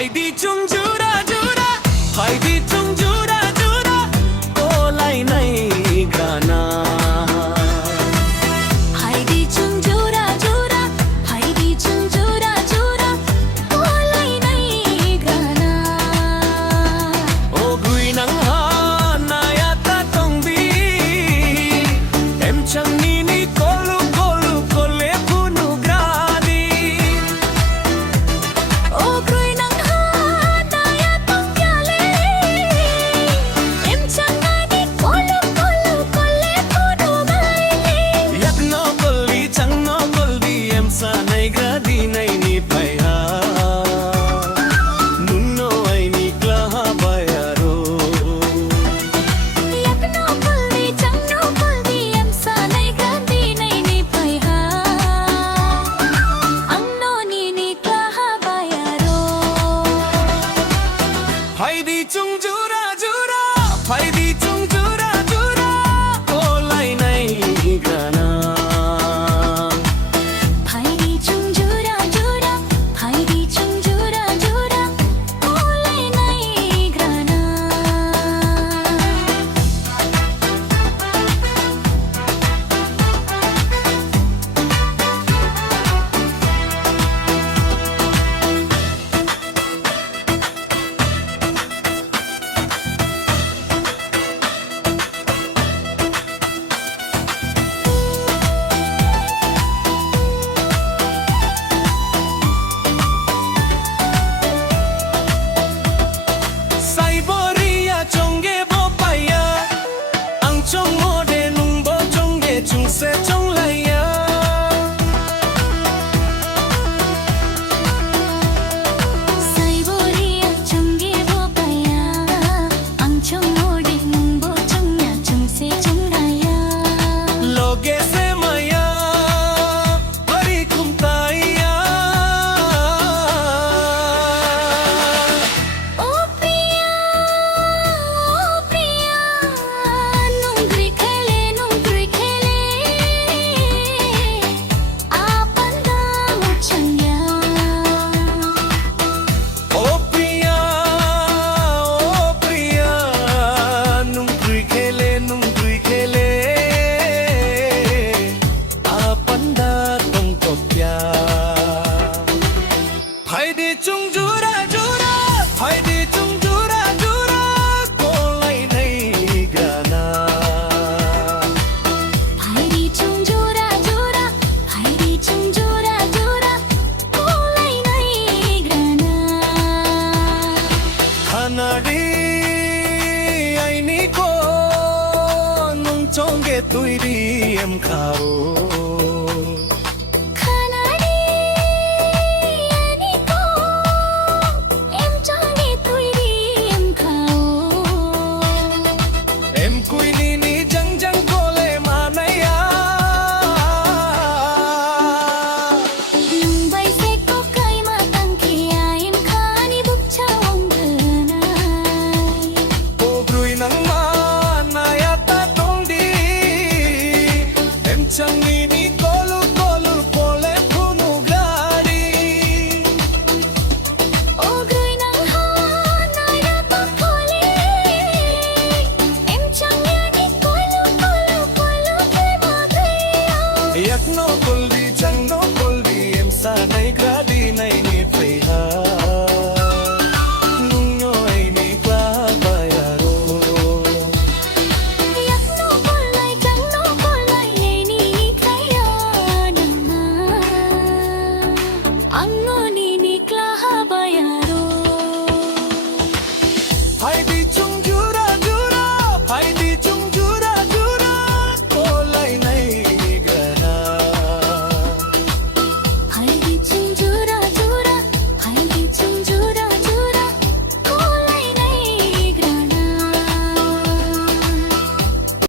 Haidi chung jura jura, Haidi chung jura jura, kolai nai gana. Haidi chung jura jura, Haidi chung jura jura, kolai nai gana. O gui nang ha na ya ta tong bi, em chang ni ni kolu kolu kole punu gradi. O grui nang ha na ya tong kyale, em changai ni kolu kolu kole punu maile. Yak no kolli chang no kolli em sa nai gradi nai ni paya. Nunno ai ni klaha bayaro. Yakno kuldi changno kuldi em sa nai grandi nai ni pai ha. Angno ni klaha bayaro. Haidi chung jura jura, Haidi chung jura jura, kolai nai gana. Haidi chung jura jura, Haidi chung jura jura, kolai nai grana. Saiboria chongge bo paya, ang chong mo de nung bo chongge chung se chong laya. Saiboria chungge bo paya, ang chung mode nung bo chung ya chung se chung raya. Loge se maya, bari kumtaya. Oh Priya, nung grui khele, apan dam changya. Oh Priya, nung tui khele, apanda tong kopya. Haidi chung jura jura, Haidi chung jura jura, kolai nai gana. Haidi chung jura jura, Haidi chung jura jura, kolai nai grana. Hanadi aini ko nung chongge tuiri em khao. Khanadi ani ko, em changi tuiri em khao. Em kui ni jang jang kole manaya. Nung bai se ko kai ma tang kia em khani buk chawang ganai. O grui nang ma na ya ta tong di. Em chang ni kolu kolu kole punu gradi. O grui nang ha na ya ta khole, em chang ya ni kolu kolu kolu ke ma gaya. Yak no kuldi